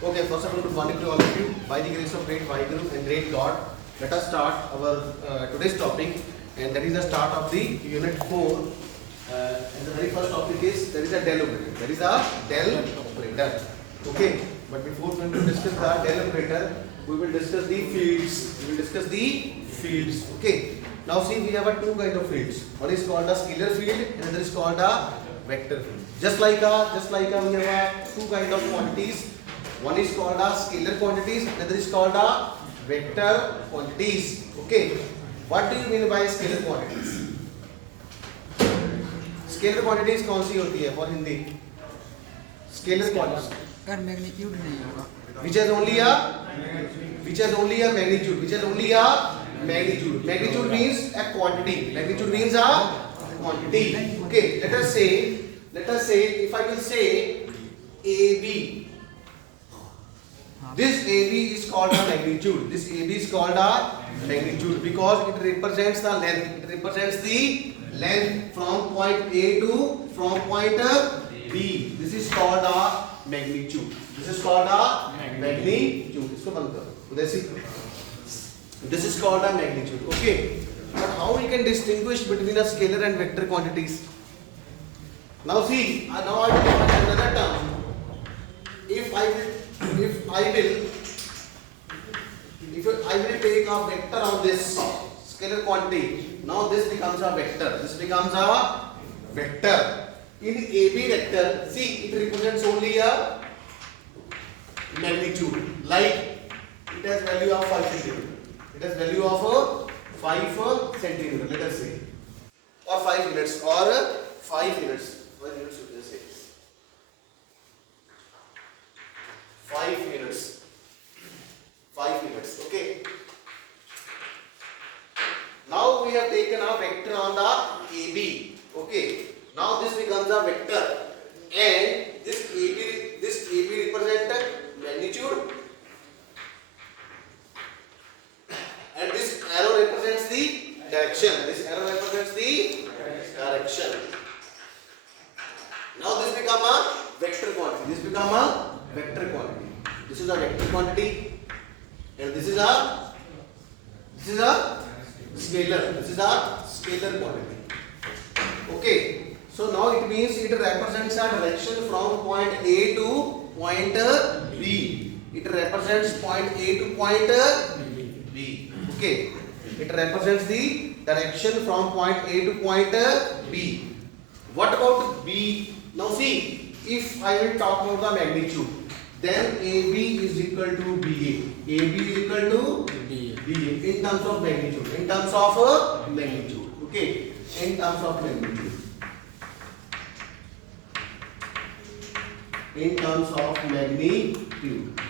Okay, first of all, good morning to all of you. By the grace of great Vaheguru and great God, let us start our today's topic, and that is the start of the unit 4. And the very first topic is there is a del operator. There is a del operator. Okay, but before we will discuss the del operator, we will discuss the fields. We will discuss the fields. Okay. Now see, we have two kind of fields. One is called a scalar field, and another is called a vector field. Just like we have two kind of quantities. One is called a scalar quantities, another is called a vector quantities. Okay. What do you mean by scalar quantities? Scalar quantities कौन सी होती है for Hindi? Scalar quantities यार magnitude नहीं होगा which has only a magnitude. Magnitude means a quantity. Magnitude means a quantity. Okay, let us say if I will say AB, this AB is called a magnitude. This AB is called a magnitude because it represents the length. It represents the length from point A to from point B. This is called a magnitude. This is called a magnitude. इसको बंद करो उधर से. This is called a magnitude. Okay. But how we can distinguish between a scalar and vector quantities? Now see. Now I will define another term. If I will take a vector of this scalar quantity. Now this becomes a vector. This becomes a vector. In AB vector, see, it represents only a magnitude. Like it has value of 5 centimeter. It has value of 5 centimeter. Let us say, or 5 units, or 5 units. 5 units, you can say 5 units. 5 units. Okay. Now we have taken a vector on the AB. Okay. Now this becomes a vector, and this AB represents magnitude, and this arrow represents the direction. This arrow represents the direction. Now this become a vector quantity. This become a vector quantity. This is a vector quantity, and this is a scalar. This is a scalar quantity. Okay. So now it means it represents a direction from point A to point B. It represents point A to point B. Okay. It represents the direction from point A to point B. What about B? Now see, if I will talk about the magnitude, then AB is equal to BA. AB is equal to BA in terms of magnitude. In terms of magnitude. Okay. In terms of magnitude. In terms of magnitude.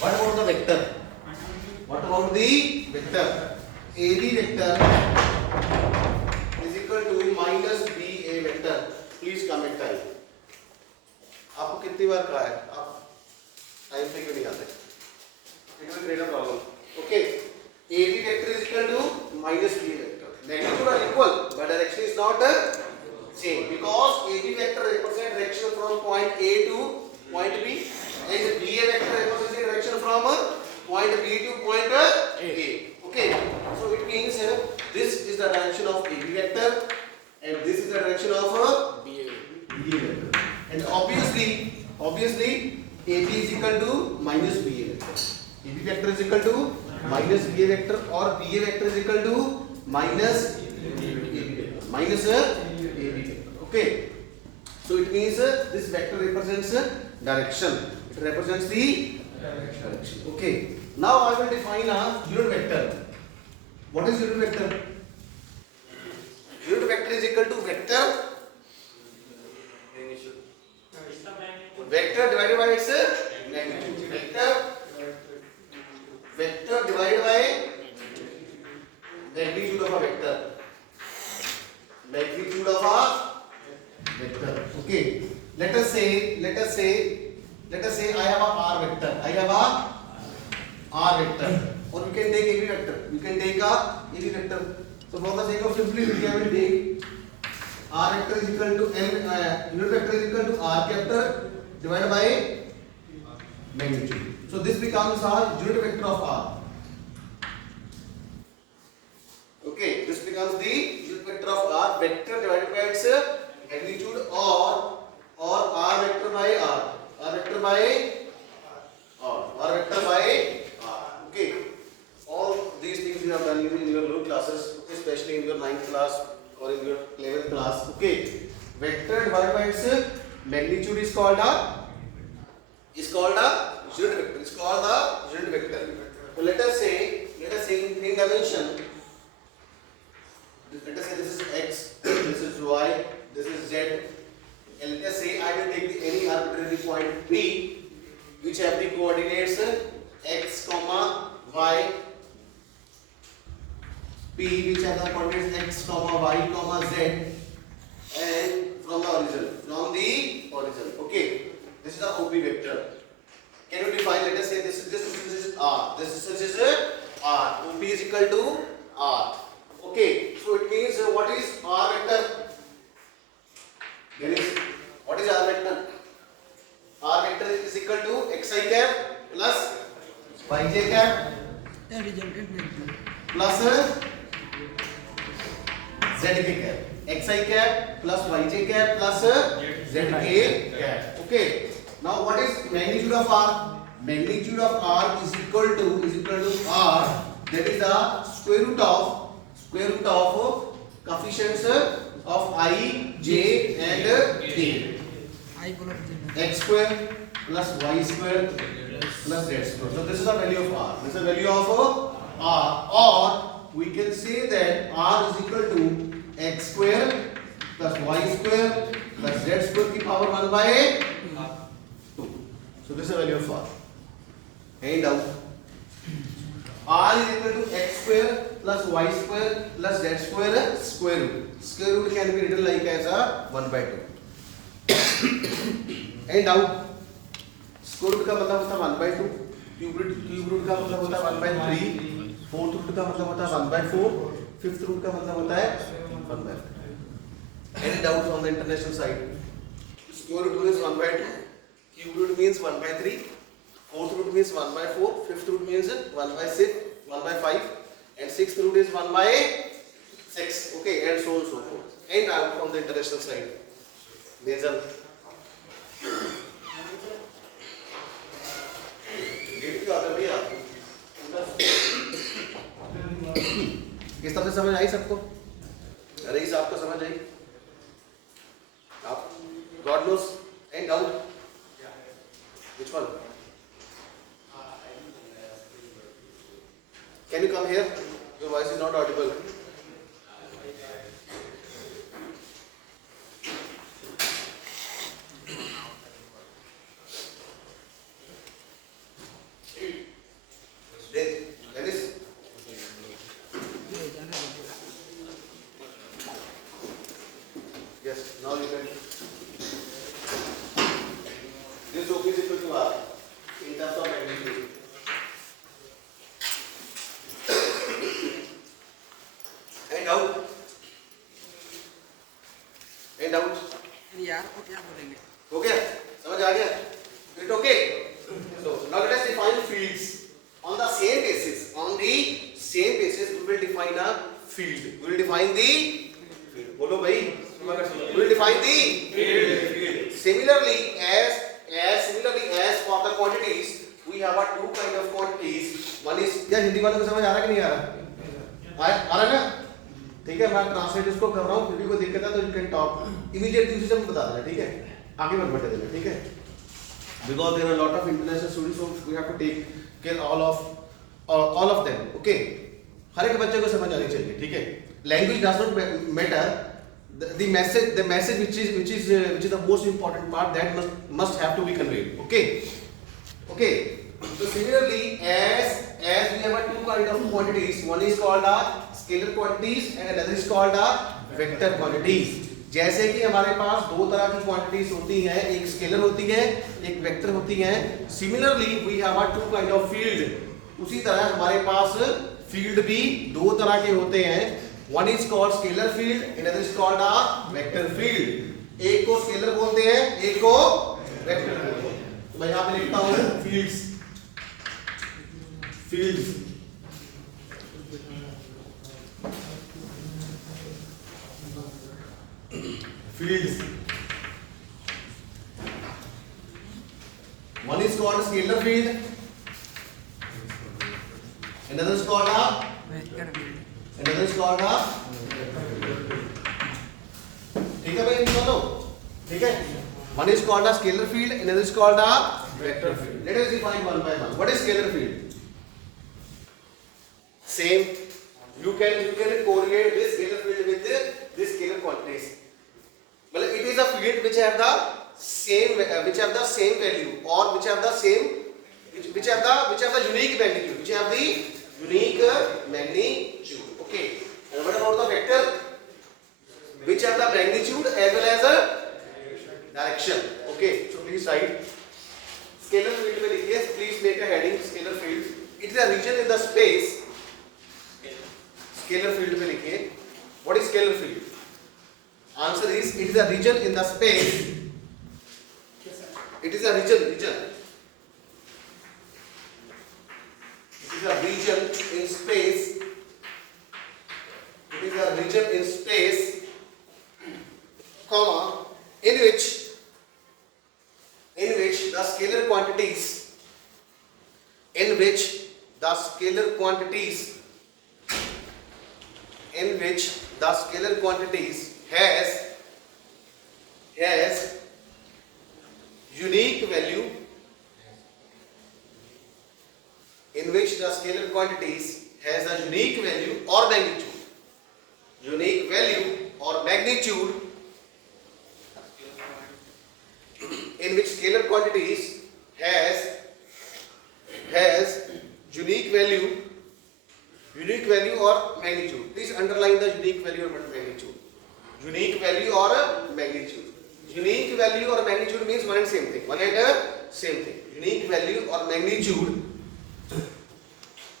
What about the vector? What about the vector? AB vector is equal to minus BA vector. Please comment time. आपको कितनी बार कहा है? आप time पे क्यों नहीं आते? It will create a problem. Okay. AB vector is equal to minus BA vector. Magnitude are equal, but direction is not same because AB vector represents direction from point A to point B, and BA vector represents the direction from point B to point A. Okay, so it means this is the direction of AB vector, and this is the direction of BA vector, and obviously AB is equal to minus BA vector. AB vector is equal to minus BA vector, or BA vector is equal to minus AB vector. Okay, so it means this vector represents direction. It represents the direction. Okay, now I will define a unit vector. What is unit vector? Unit vector is equal to vector divided by its magnitude. Vector divided by magnitude of a vector. Magnitude of a vector. Okay. Let us say I have a R vector. I have a R vector. Or we can take AB vector. We can take a AB vector. So for the sake of simplicity, I will take R vector is equal to unit vector is equal to R vector divided by magnitude. So this becomes our unit vector of R. Okay, this becomes the unit vector of R, vector divided by its magnitude, or R vector by R, R vector by R vector by R. Okay, all these things you have done in your lower classes, especially in your 9th class or in your 11th class. Okay, vector divided by its magnitude is called a unit vector. It's called a unit vector. So let us say in 3 dimension, let us say this is x, this is y, this is z, and let us say I will take any arbitrary point P which have the coordinates x, y, P which have the coordinates x, y, z, and from the origin. Okay, this is the OP vector. Can you define? Let us say this is R. This is R. OP is equal to R. Okay, so it means what is R vector? What is R vector? R vector is equal to xi cap plus yj cap ये resultant vector. plus zk cap. Xi cap plus yj cap plus zk cap. Okay. Now what is magnitude of R? Magnitude of R is equal to R. That is the square root of coefficients of I, j, and k. I बोला X square plus y square plus z square. So this is the value of R. This is the value of R. Or we can say that R is equal to x square plus y square plus z square की power 1 by 2. So this is the value of R. Hand out. R is equal to x square plus y square plus z square square root. Square root can be written like as a 1 by 2. And out. Square root का मतलब होता है 1 by 2. Cube root का मतलब होता है 1 by 3. Fourth root का मतलब होता है 1 by 4. Fifth root का मतलब होता है 1 by 4. And out from the international side. Square root means 1 by 2. Cube root means 1 by 3. Fourth root means 1 by 4. Fifth root means 1 by 6, 1 by 5. And sixth root is 1 by 6. Okay, and so on so forth. And out from the international side. Nasal. इस तरह से समझ आई सबको? अरे इस आपको समझ आई? आप God knows and out. Which one? Can you come here? Your voice is not audible. Dennis? Yes, now you can. This OP is equal to R in terms of magnitude. And out. And out. यार को क्या बोलेंगे? हो गया? समझ आ गया? Is it okay? So now let us define fields. On the same basis, we will define a field. We will define the field. बोलो भाई. We will define the field. Similarly as for the quantities, we have a two kind of quantities. One is यार हिंदी वालों को समझ आ रहा कि नहीं आ रहा? आ रहा ना? ठीक है, मैं ट्रांसलेट इसको कर रहा हूँ. फिर भी कोई दिक्कत है तो you can talk. Immediately उसी से मुझे बता देना, ठीक है? आगे मत बढ़ने देना, ठीक है? Because there are a lot of international students, so we have to take care all of them. Okay? हर एक बच्चे को समझ आनी चाहिए, ठीक है? Language does not matter. The message which is the most important part that must have to be conveyed. Okay. So similarly, as we have a two kind of quantities, one is called scalar quantities and another is called vector quantities. जैसे कि हमारे पास दो तरह की quantities होती हैं, एक scalar होती है, एक वेक्टर होती है. Similarly we have a two kind of field. उसी तरह हमारे पास फील्ड भी दो तरह के होते हैं. One is called scalar field, another is called a vector field. एक को स्केलर बोलते हैं, एक को वेक्टर बोलते हैं. मैं यहाँ पे लिखता हूँ fields, fields fields. One is called scalar field, another is called a, vector field another is called a, ठीक है भाई इन दोनों, ठीक है. One is called a scalar field, another is called a vector field. Let us define one by one. What is scalar field? Same. You can correlate this scalar field with this scalar quantities. मतलब it is a field which have the same value or which have the unique magnitude. Okay. And what about the vector? Which have the magnitude as well as a direction. Okay. So please write scalar field में लिखिए. Please make a heading scalar field. It is a region in the space. Scalar field में लिखिए. What is scalar field? Answer is it is a region in the space. It is a region. It is a region in space. It is a region in space, comma, in which the scalar quantities has unique value, in which the scalar quantities has a unique value or magnitude, in which scalar quantities has unique value or magnitude. Please underline the unique value or magnitude. Unique value or magnitude. Unique value or magnitude means one and same thing. Unique value or magnitude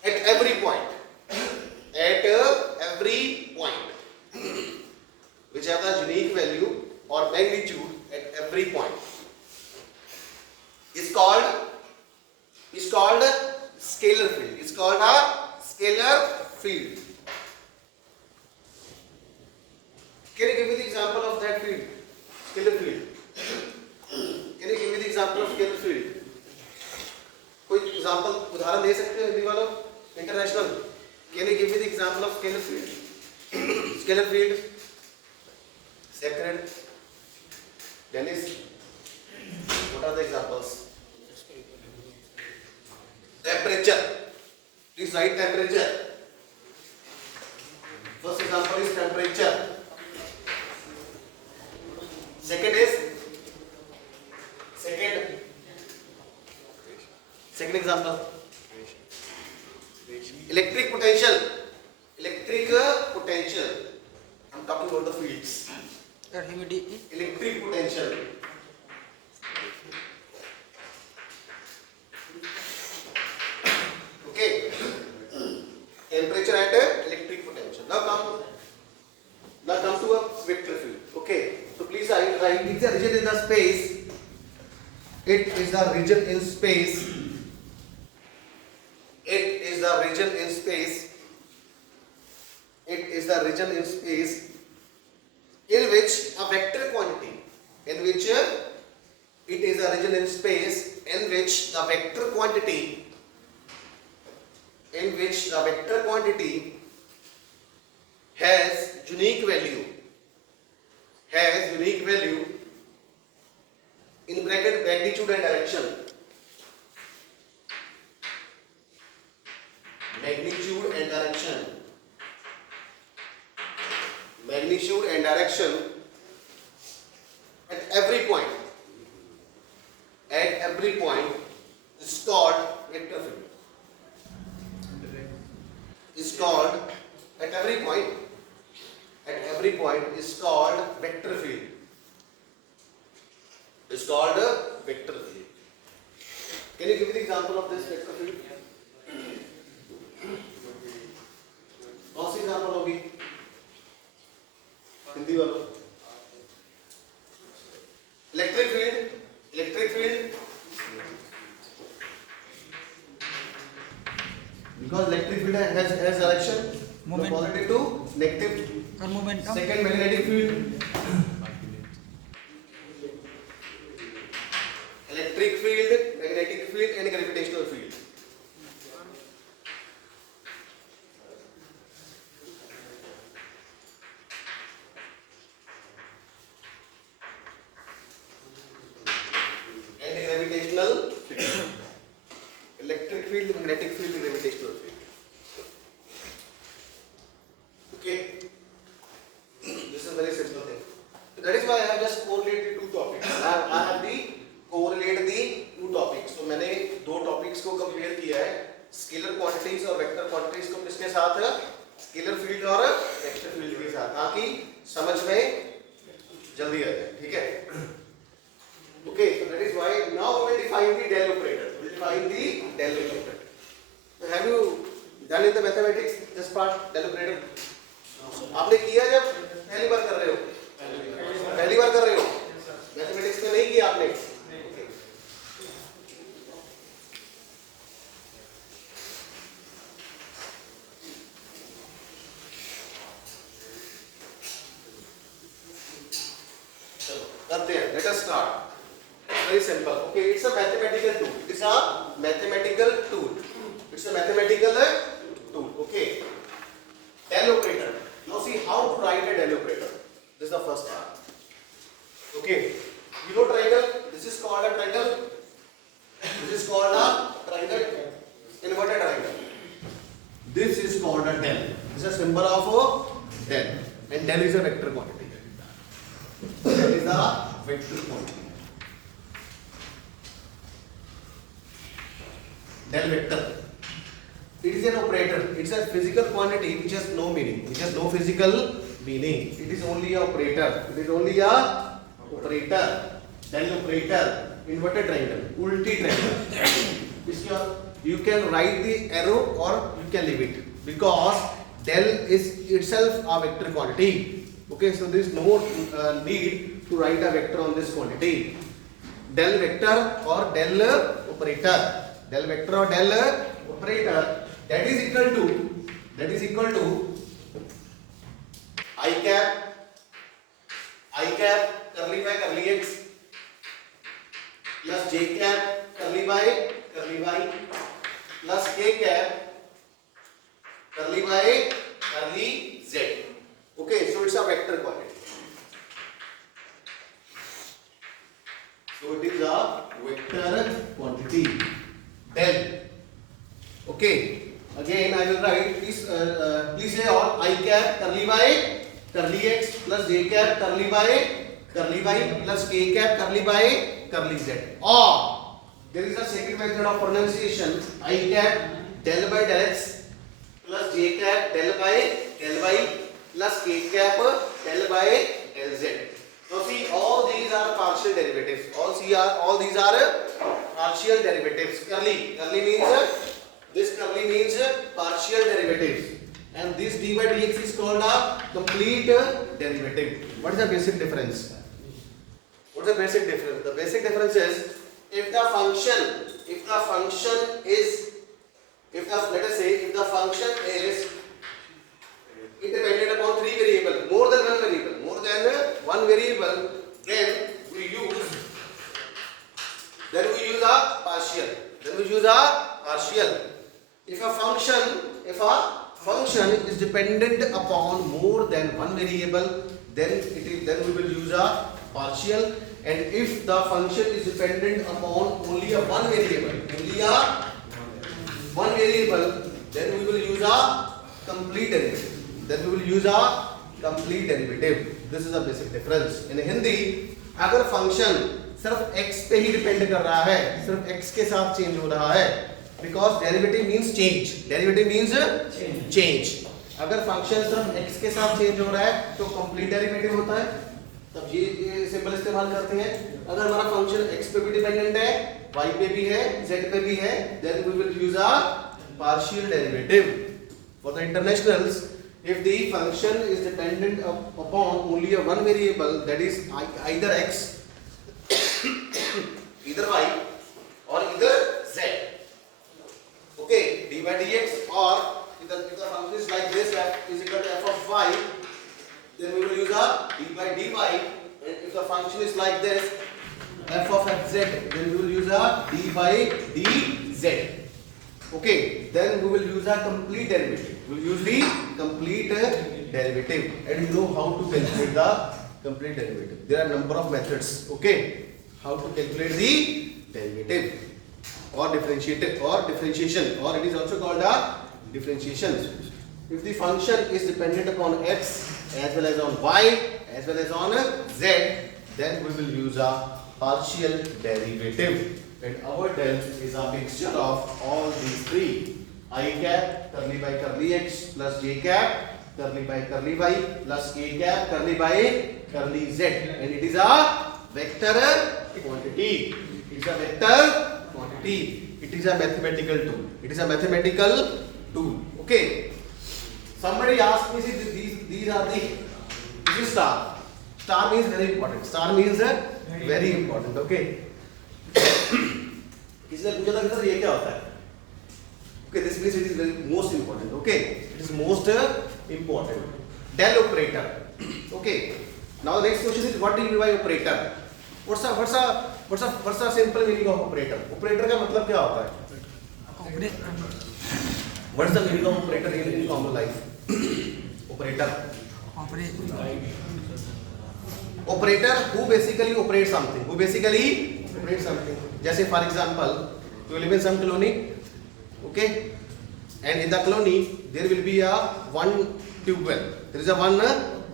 at every point. Which have the unique value or magnitude at every point is called scalar field. It's called a scalar field. Can you give me the example of that field? Scalar field. Can you give me the example of scalar field? कोई example उदाहरण दे सकते हो हिंदी वालों? International. Can you give me the example of scalar field? Scalar field. Sacred. Dennis. What are the examples? Temperature. Please write temperature. First example is temperature. Second example. Electric potential. I'm talking about the fields. Electric potential. Okay. Temperature and electric potential. Now come to a vector field. Okay. So please write it is a region in the space. It is the region in space. In which a vector quantity. In which the vector quantity has unique value in bracket magnitude and direction. At every point is called vector field. At every point is called vector field. Can you give me the example of this vector field? कौन सी example होगी हिंदी वालों? Electric field because electric field has direction from Moment. positive to negative. Or momentum. Second, magnetic field. Electric field, magnetic field and gravitational field. And gravitational field. Electric field, magnetic field, gravitational field. Okay. This is a very simple thing. So that is why I have just correlated two topics. I have the correlate the two topics. So मैंने दो topics को compare किया है, scalar quantities और vector quantities को किसके साथ, scalar field और vector field के साथ, ताकि समझ में जल्दी आ जाए, ठीक है? Okay, so that is why now we will define the del operator. We will define the del operator. So have you done in the mathematics this part, del operator? आपने किया जब पहली बार कर रहे हो? पहली बार कर रहे हो? मैथमेटिक्स में नहीं किया आपने? चलो करते हैं. Let us start. Very simple. Okay, it's a mathematical tool. It's a mathematical tool. It's a mathematical tool. Okay. Del operator. Now see how to write a del operator. This is the first part. Okay. You know triangle? This is called a triangle. This is called a triangle. Inverted triangle. This is called a del. This is a symbol of a del. And del is a vector quantity. Del is a vector quantity. Del vector. It is an operator. It's a physical quantity which has no meaning. Which has no physical meaning. It is only a operator. It is only a operator. Del operator. Inverted triangle. Ulti triangle. You can write the arrow or you can leave it. Because del is itself a vector quantity. Okay, so there is no need to write a vector on this quantity. Del vector or del operator. Del vector or del operator, that is equal to I cap curly by curly x plus j cap curly by curly y plus k cap curly by curly z. Okay, so it's a vector quantity. So it is a vector quantity. Del. Okay. Again, I will write. Please say all. I cap curly by curly x plus j cap curly by curly y plus k cap curly by curly z. Or there is a second method of pronunciation. I cap del by del x plus j cap del by del y plus k cap del by del z. Now see, all these are partial derivatives. All these are partial derivatives. Curly means partial derivatives, and this dy dx is called a complete derivative. What is the basic difference? What is the basic difference? The basic difference is if the function is independent upon three variables, more than one variable, then we use a partial. If a function is dependent upon more than one variable, then we will use a partial. And if the function is dependent upon only a one variable, then we will use a complete derivative. This is a basic difference. In Hindi, अगर function सिर्फ x पे ही depend कर रहा है, सिर्फ x के साथ change हो रहा है, because derivative means change. अगर फंक्शन सिर्फ x के साथ चेंज हो रहा है तो कंप्लीट डेरिवेटिव होता है, तब ये सिंबल इस्तेमाल करते हैं. अगर हमारा फंक्शन x पे भी डिपेंडेंट है, y पे भी है, z पे भी है, then we will use a partial derivative. For the internationals, if the function is dependent upon only a one variable, that is either x, either y or either z, okay, dy d by dx, or if the function is like this, f is equal to f of y, then we will use a d by dy. And if the function is like this, f of fz, then we will use a d by dz. Okay, then we will use a complete derivative. We will use the complete derivative, and you know how to calculate the complete derivative. There are number of methods. Okay, how to calculate the derivative or differentiation, or it is also called a differentiation. If the function is dependent upon x as well as on y as well as on z, then we will use a partial derivative. And our del is a mixture of all these three: I cap curly by curly x plus j cap curly by curly y plus k cap curly by curly z. And it is a vector quantity. It is a vector quantity. It is a mathematical tool. It is a mathematical tool. Okay. Somebody asked me, see, these are the, this is star. Star means very important. Star means very important. Okay. किसी ने पूछा था कि sir ये क्या होता है? Okay, this means it is very most important. Okay, it is most important. Del operator. Okay. Now the next question is, what do you mean by operator? What's the simple meaning of operator? Operator का मतलब क्या होता है? What is the meaning of operator in common life? Operator. Operator who basically operates something. Who basically operates something. जैसे for example, you live in some colony, okay, and in the colony there will be a one tube well. There is a one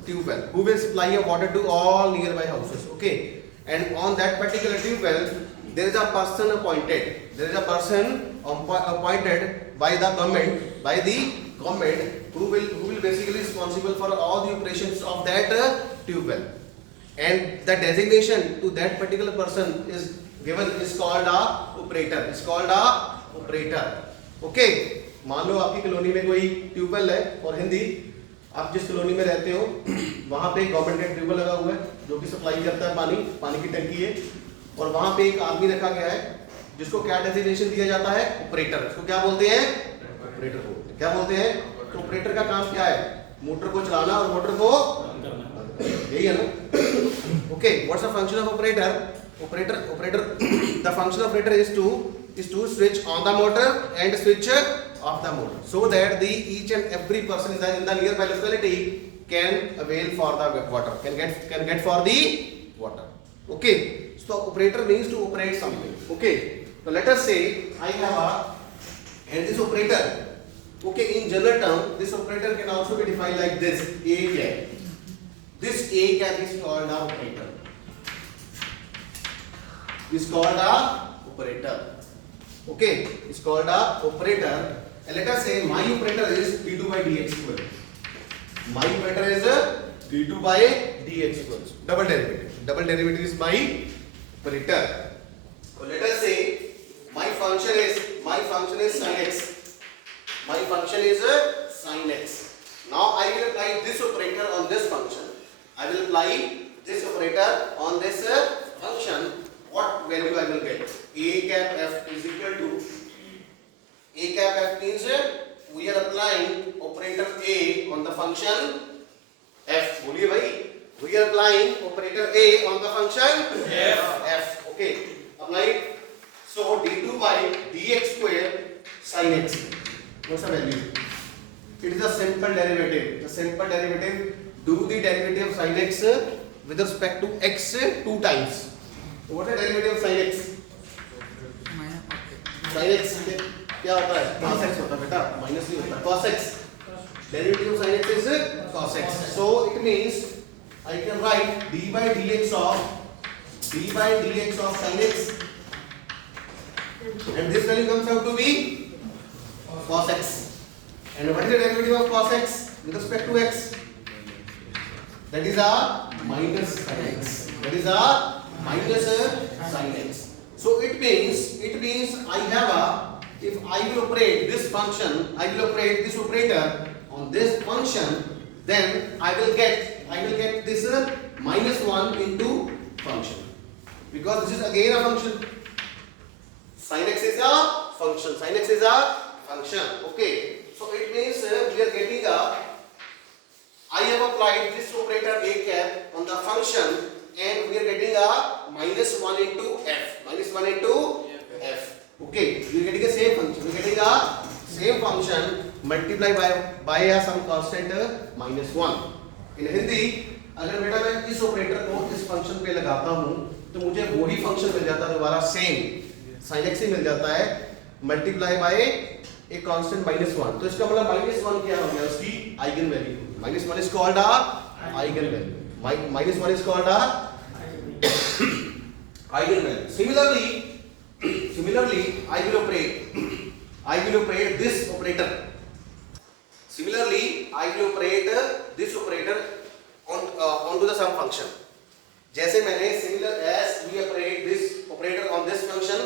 tube well who will supply a water to all nearby houses, okay, and on that particular tube well there is a person appointed. There is a person appointed by the government, who will basically responsible for all the operations of that tube well, and the designation to that particular person is given, is called a operator. Is called a operator. Okay. मान लो आपकी colony में कोई tubewell है, और हिंदी, आप जिस colony में रहते हो वहाँ पे गवर्नमेंट का ट्यूबवेल लगा हुआ है जो कि सप्लाई करता है पानी की टंकी है, और वहाँ पे एक आदमी रखा गया है जिसको क्या डेजिग्नेशन दिया जाता है? ऑपरेटर. इसको क्या बोलते हैं? ऑपरेटर बोलते हैं. क्या बोलते हैं? तो ऑपरेटर का काम क्या है? मोटर को चलाना और मोटर को बंद करना. यही है ना? Okay. What's the function of operator? Operator the function of operator is to switch on the motor and switch off the motor, so that the each and every person in the nearby locality can avail for the water, can get for the water. Okay, so operator means to operate something. Okay, so let us say I have and this operator, okay, in general term this operator can also be defined like this: A cap. This A cap is called an operator. Is called a operator. Okay, it's called a operator. And let us say my operator is d2 by dx square. My operator is d2 by dx square. Double derivative. Double derivative is my operator. So let us say my function is sin x. My function is sin x. Now I will apply this operator on this function. I will apply this operator on this function. What value I will get? A cap f is equal to, A cap f means we are applying operator A on the function f. बोलिए भाई, we are applying operator A on the function f. Okay, apply it. So d2 by dx square sin x. What's the value? It is a simple derivative. The simple derivative. Do the derivative of sin x with respect to x 2 times. What is the derivative of sin x? Sin x क्या होता है? cos x होता है बेटा, minus नहीं होता. cos x. Derivative of sin x is cos x. So it means I can write d by dx of sin x, and this value comes out to be cos x. And what is the derivative of cos x with respect to x? That is a minus sin x. That is a minus sin x. So it means I have a, if I will operate this function, I will operate this operator on this function, then I will get this minus 1 into function, because this is again a function. Sin x is a function. Sin x is a function. Okay, so it means we are getting a, I have applied this operator a cap on the function and we are getting a -1 into f, -1 into f. Okay, we are getting a same function, we are getting a same function multiply by a some constant -1. In Hindi अगर बेटा मैं इस operator को इस function पे लगाता हूँ तो मुझे वही फंक्शन मिल जाता है दोबारा सेम sin x ही मिल जाता है मल्टीप्लाई बाय ए कांस्टेंट -1. तो इसका मतलब -1 क्या हो गया, उसकी eigen value. -1 is called a eigen value. -1 is called a eigen value. Similarly I will operate this operator. Similarly I will operate this operator onto the some function. जैसे मैंने similar as we operate this operator on this function,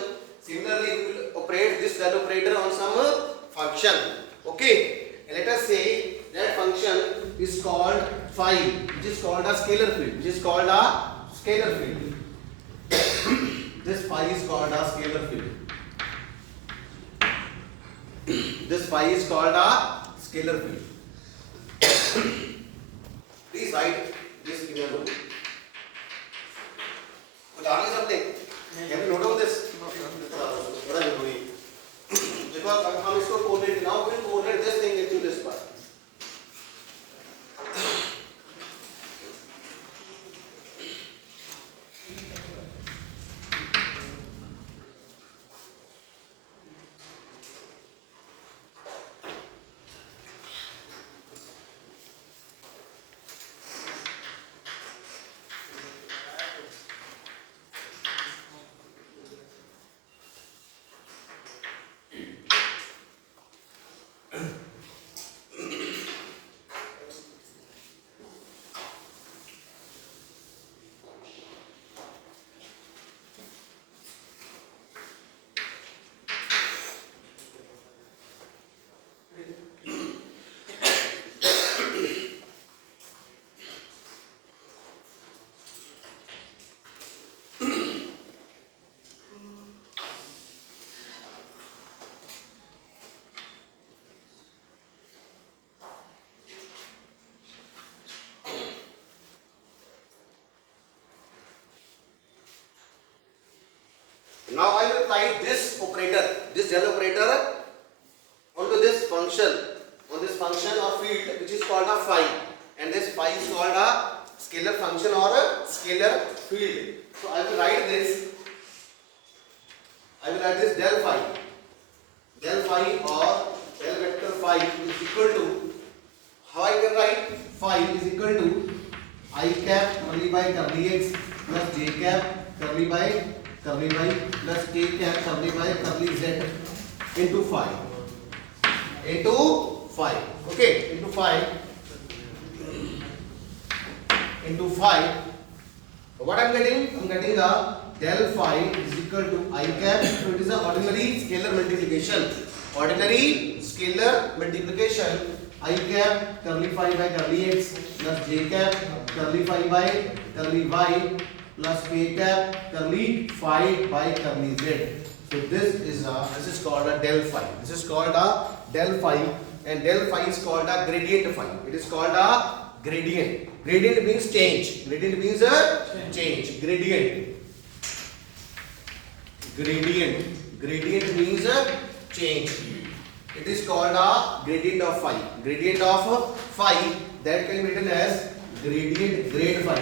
similarly we will operate this that operator on some function. Okay, and let us say that function is called phi, which is called a scalar field, which is called a scalar field. This phi is called a scalar field. This phi is called a scalar field. Please write this in your note. Learning something. Have you noted on this? बड़ा जरूरी है. Because हम इसको coordinate now we will coordinate this thing into this part. Now I will apply this operator, this del operator onto this function, on this function or field which is called a phi, and this phi is called a scalar function or a scalar field. So I will write this del phi or del vector phi is equal to, how I can write, phi is equal to I cap curly by curly x plus j cap curly by curly y plus k cap curly by curly z into phi. Okay, into phi. What I'm getting? I'm getting a del phi is equal to I cap. So it is an ordinary scalar multiplication. I cap curly phi by curly x plus j cap curly phi by curly y plus k cap curly phi by curly z. So this is called a del phi. This is called a del phi, and del phi is called a gradient phi. It is called a gradient. Gradient means change. Gradient means a change. Gradient means a change. It is called a gradient of phi. Gradient of phi, that can be written as grade phi.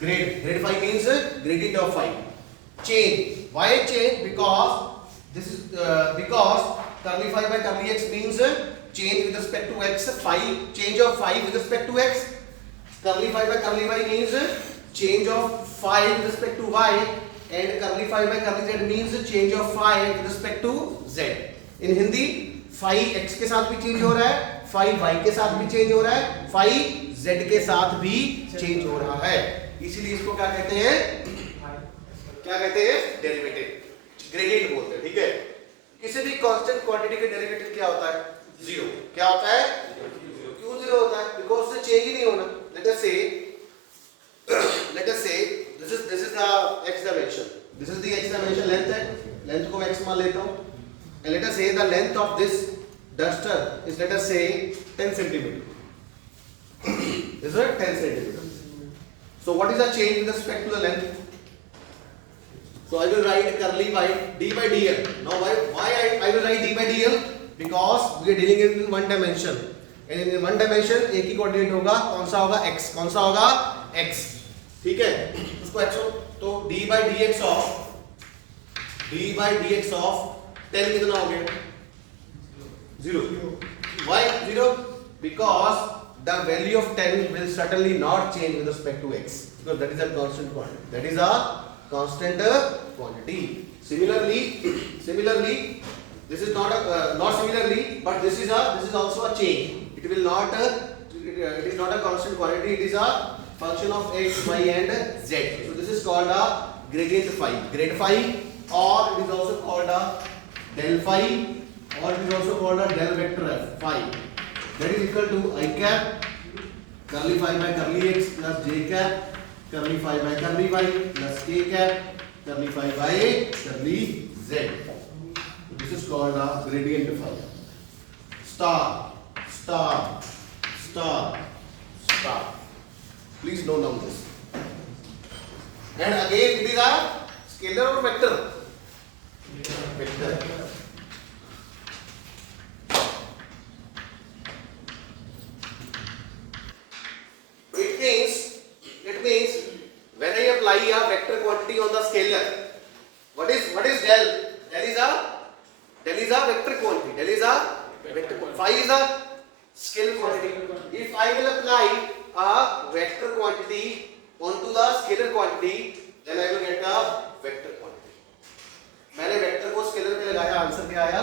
Grade phi means gradient of phi. Change. Why change? Because this is because curly phi by curly x means change with respect to x. Phi, change of phi with respect to x. Curly phi by curly y means change of phi with respect to y, and curly phi by curly z means change of phi with respect to z. In Hindi, phi x के साथ भी change हो रहा है, phi y के साथ भी change हो रहा है, phi z के साथ भी change हो रहा है. इसीलिए इसको क्या कहते हैं? डेरिवेटिव. ग्रेडियंट बोलते हैं. ठीक है. किसी भी कांस्टेंट क्वांटिटी का डेरिवेटिव क्या होता है? जीरो. क्या होता है? क्यों जीरो होता है? बिकॉज उससे चेंज ही नहीं होना. लेट अस से this is the x dimension. This is the x dimension length है. लेंथ को x मान लेता हूँ. and let us say the length of this duster is, let us say, 10 centimeter. Is it 10 centimeter? So what is the change with respect to the length? So I will write curly by d by dl. Now why I will write d by dl? Because we are dealing in one dimension. And in one dimension एक ही coordinate होगा, कौन सा होगा? x. कौन सा होगा? x. ठीक है? उसको x तो d by dx of 10 कितना हो गया? 0. Why 0? Because the value of 10 will certainly not change with respect to x, because that is a constant quantity. That is a constant quantity. Similarly, this is not similarly, but this is also a change. It will not. It is not a constant quantity. It is a function of x, y, and z. So this is called a gradient phi. Grad phi, or it is also called a del phi, or it is also called a del vector f phi. That is equal to I cap curly phi by curly x plus j cap curly phi by curly y plus k cap curly phi by curly z. This is called a gradient phi. Star, star, star, star. Please note down this. And again, it is a scalar or vector? Vector. It means when I apply a vector quantity on the scalar, what is del? Del is a vector quantity. Del is a vector quantity. Phi is a scalar quantity. If I will apply a vector quantity onto the scalar quantity, then I will get a vector quantity. मैंने vector को scalar पे लगाया, answer क्या आया?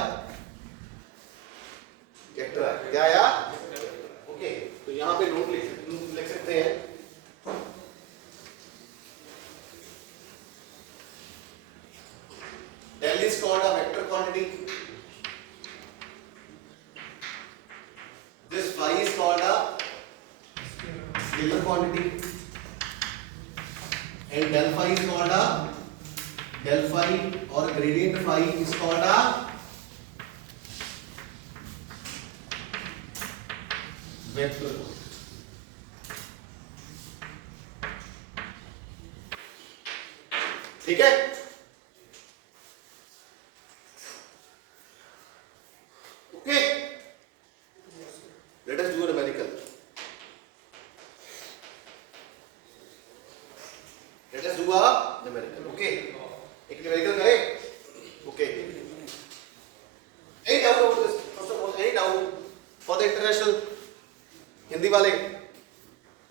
Vector आया. क्या आया? Okay, तो यहाँ पे नोट लिख सकते हैं. Del is called a vector quantity. This phi is called a scalar quantity. And del phi is called a del phi or gradient phi is called a vector. ठीक है? Okay. Let us do a numerical. Let us do a numerical. Okay. एक numerical करें. Okay. Any doubt about this? First of all, any doubt for the international Hindi वाले?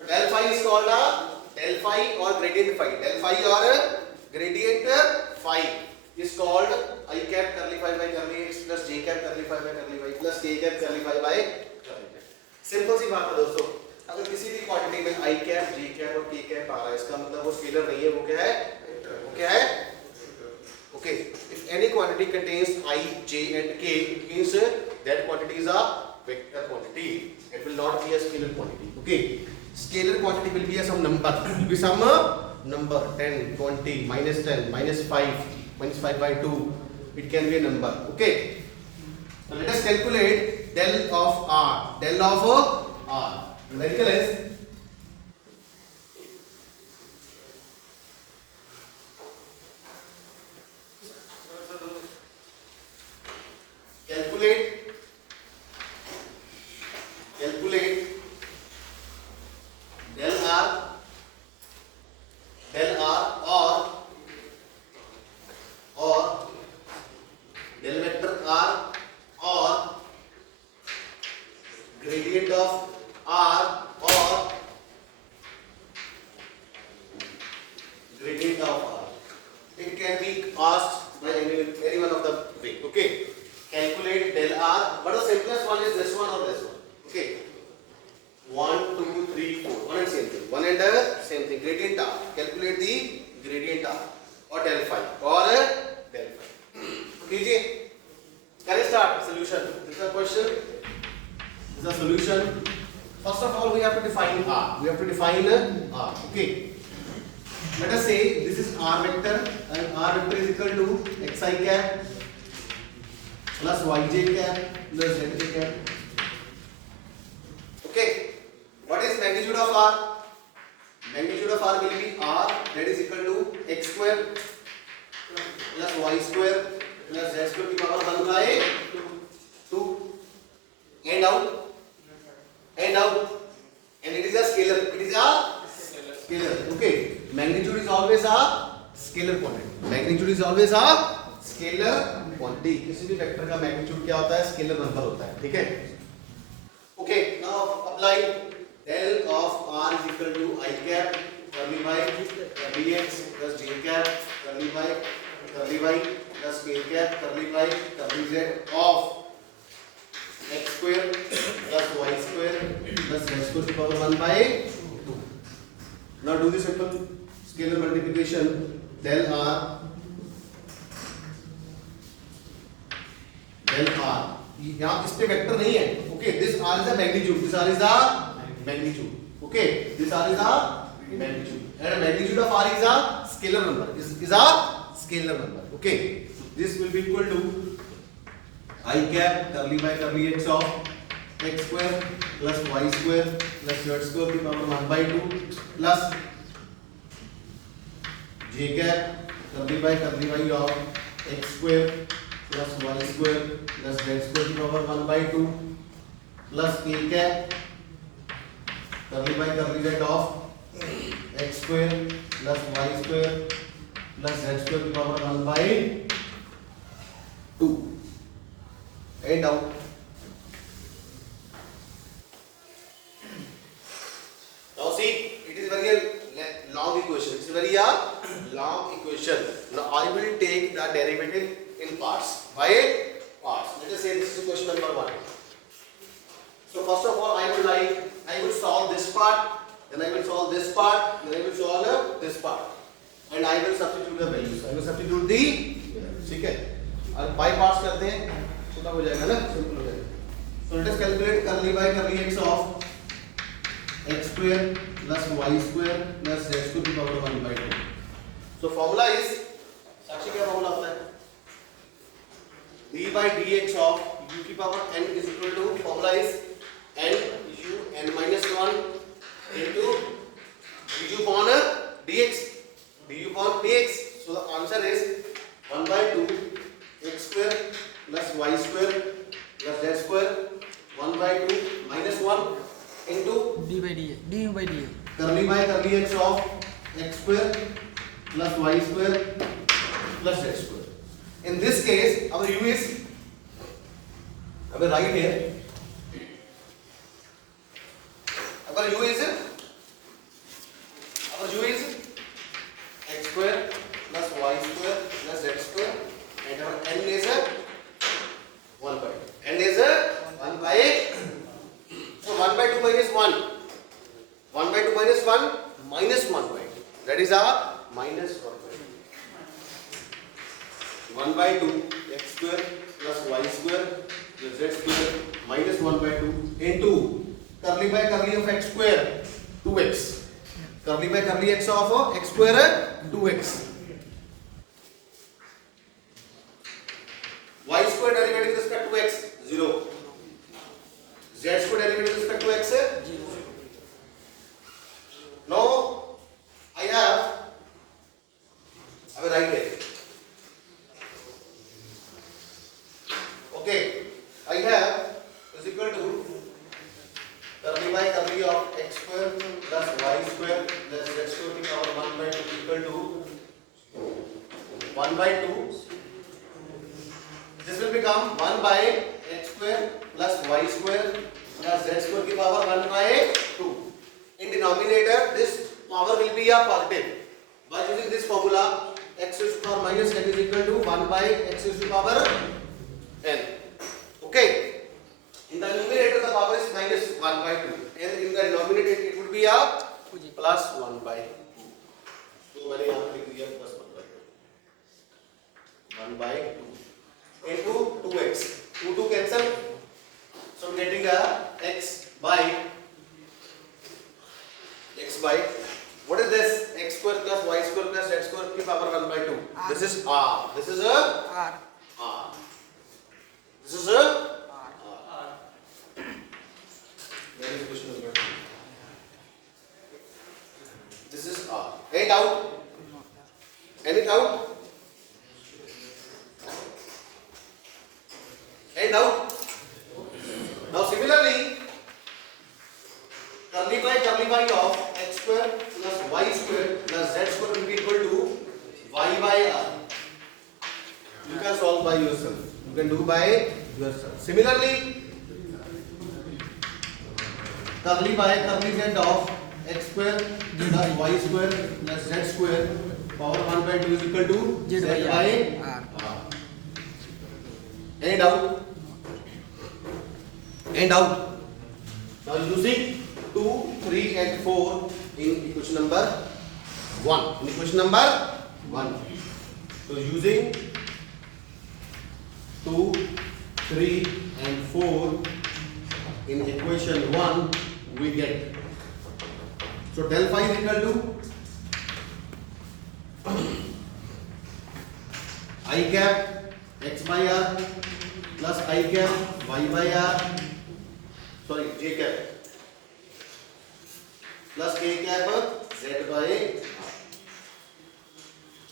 Del phi is called a del phi or gradient phi. Del phi or gradient phi is called I cap curly phi by curly x plus j cap curly phi by curly y plus k cap curly phi by curly z. Simple सी बात है दोस्तों, अगर किसी भी quantity में I cap, j cap और k cap आ रहा है, इसका मतलब वो स्केलर नहीं है, वो क्या है? वो क्या है? Okay, if any quantity contains I, j and k, it means that quantity is a vector quantity. It will not be a scalar quantity. Okay, scalar quantity will be some number. It will be some number 10, 20, minus 10, minus 5 by 2. It can be a number. Okay. So let us calculate del of r. Del of r. Numerical is calculate del r or del vector r or gradient of r or gradient of r. It can be asked by any one of the way. Okay, calculate del r, but the simplest one is this one or this one. Okay, 1, 2, 3, 4, one and same thing. One and same thing. Gradient r. Calculate the gradient r or del phi or del phi. कीजिए. Can I start solution? This is a question. This is a solution. First of all, we have to define r. We have to define r. Okay. Let us say this is r vector, and r vector is equal to xi cap plus yj cap plus zj cap. Okay, what is magnitude of r? Magnitude of r will be r, that is equal to x square plus y square plus z square की power 1 by 2 and out and it is a scalar. It is a scalar. Okay, magnitude is always a scalar quantity. Magnitude is always a scalar quantity. किसी भी vector का magnitude क्या होता है? Scalar number होता है. ठीक है? Okay, now apply del of r is equal to I cap curly y dx plus j cap curly y plus k cap curly y curly z of x square plus y square plus z square to the power 1 by 2. Now do the simple scalar multiplication del r यहाँ इस पे vector नहीं है. Okay, this r is a magnitude, this r is the magnitude. Okay, this r is the magnitude and magnitude of r is a scalar number, is a scalar number. Okay, this will be equal to I cap curly by curly x of x square plus y square plus z square की power 1 by 2 plus j cap curly by curly y of x square plus y square plus z square की power 1 by 2 plus k cap curly by curly z of x square plus y square plus z square की power 1 by 2 and out. Now see, it is very long equation. It's very long equation. Now I will take the derivative in parts. By parts. Let us say this is question number 1. So first of all, I will solve this part, then I will solve this part, then I will solve this part, and I will substitute the values. I will substitute the, ठीक है? और by parts करते हैं, छोटा हो जाएगा ना, simple हो जाएगा. So let us calculate curly by curly x of x square plus y square plus z square to the power 1 by 2. So formula is, साक्षी क्या formula होता है? d by dx of u की power n is equal to, formula is n u n minus 1 into du upon dx, du upon dx. So the answer is 1 by 2 x square plus y square plus z square 1 by 2 minus 1 into d by dx curly by curly x of x square plus y square plus z square. In this case, our u is, I will write here, our u is x square plus y square plus z square and our n is 1 by 2. N is 1 by, so 1 by 2 minus 1. 1 by 2 minus 1 minus 1 by 2. That is our minus 1 by 2. 1 by 2 x square plus y square plus z square minus 1 by 2 into curly by curly of x square 2x. Curly by curly x of x square 2x. Y square derivative with respect to x 0. Z square derivative with respect to x 0. Now I will write here. Okay, I have is equal to curly by curly of x square plus y square plus z square की power 1 by 2 equal to 1 by 2. This will become 1 by x square plus y square plus z square की power 1 by 2. In denominator, this power will be a positive. By using this formula, x raised to power minus n is equal to 1 by x raised to power n. Okay. In the numerator, the power is minus 1 by 2, and in the denominator, it would be a plus 1 by 2. So मैंने यहाँ लिख दिया plus 1 by 2. 1 by 2 into 2x. 2 cancel. So I'm getting a x by what is this? X square plus y square plus z square की power 1 by 2. This is r. This is a r. r. Any doubt? Any doubt? Any doubt? Now similarly, curly by of x square plus y square plus z square will be equal to y by r. You can solve by yourself. You can do by yourself. Similarly, curly z of x square plus y square plus z square power 1 by 2 is equal to Z by r. Any doubt? Any doubt? Now using 2, 3 and 4 in equation number 1. In equation number 1. So using 2, 3 and 4 in equation 1 we get. So del phi is equal to I cap x by r plus I cap y by r, sorry j cap plus k cap z by r.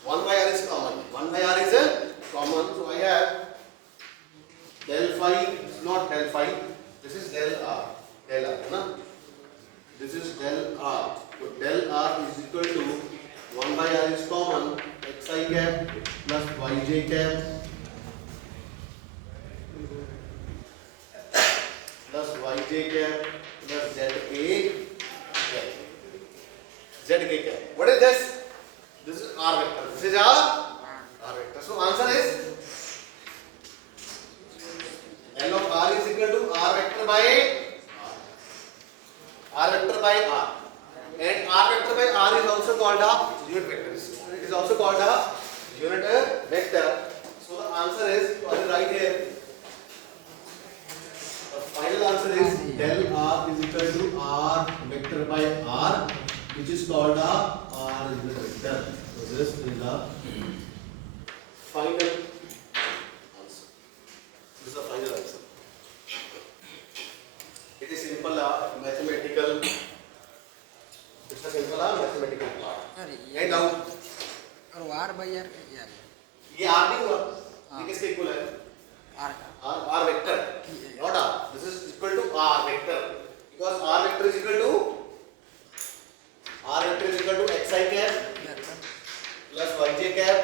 1 by r is common. 1 by r is a common. So I have del phi, not del phi. This is del r. Del r, na? This is del r. So del r is equal to 1 by r is common. Xi cap plus yj cap plus yj cap plus zk cap. Zk cap. What is this? This is r vector. This is r vector. So answer is L of r is equal to r vector by r vector by r. And r vector by r is also called a unit vector. It is also called a unit vector. So the answer is, what is right here? The final answer is del r is equal to r vector by r, which is called a r unit vector. So this is the final answer. This is the final answer. It is simple mathematical. It's a simple mathematical part. Any doubt? और R by are यार ये r नहीं हुआ, ये किसके equal है? Are का r vector, not r. This is equal to r vector because r vector is equal to xi cap plus yj cap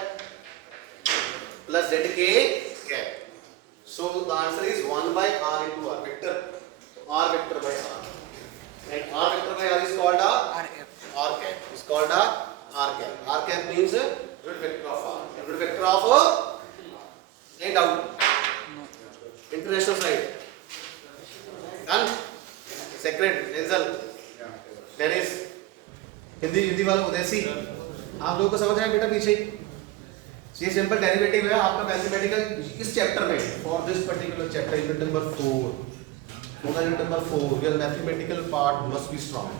plus zk cap. So the answer is 1 by r into r vector. So r vector by r, and r vector by r is called a R F r cap. Is called a r cap. R cap means unit vector of r. Unit vector of any doubt? International side. Done. Sacred, Denzel, Dennis. Hindi वालों को देसी. आप लोगों को समझ आया बेटा पीछे? ये सिंपल डेरिवेटिव है आपका मैथमेटिकल इस चैप्टर में. For this particular chapter unit number 4. Unit number 4. Your mathematical part must be strong.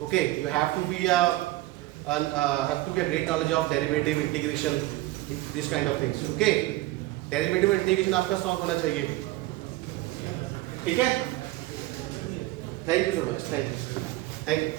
Okay, you have to be a great knowledge of derivative, integration, this kind of things. Okay, derivative integration आपका strong होना चाहिए. ठीक है? Thank you so much. Thank you.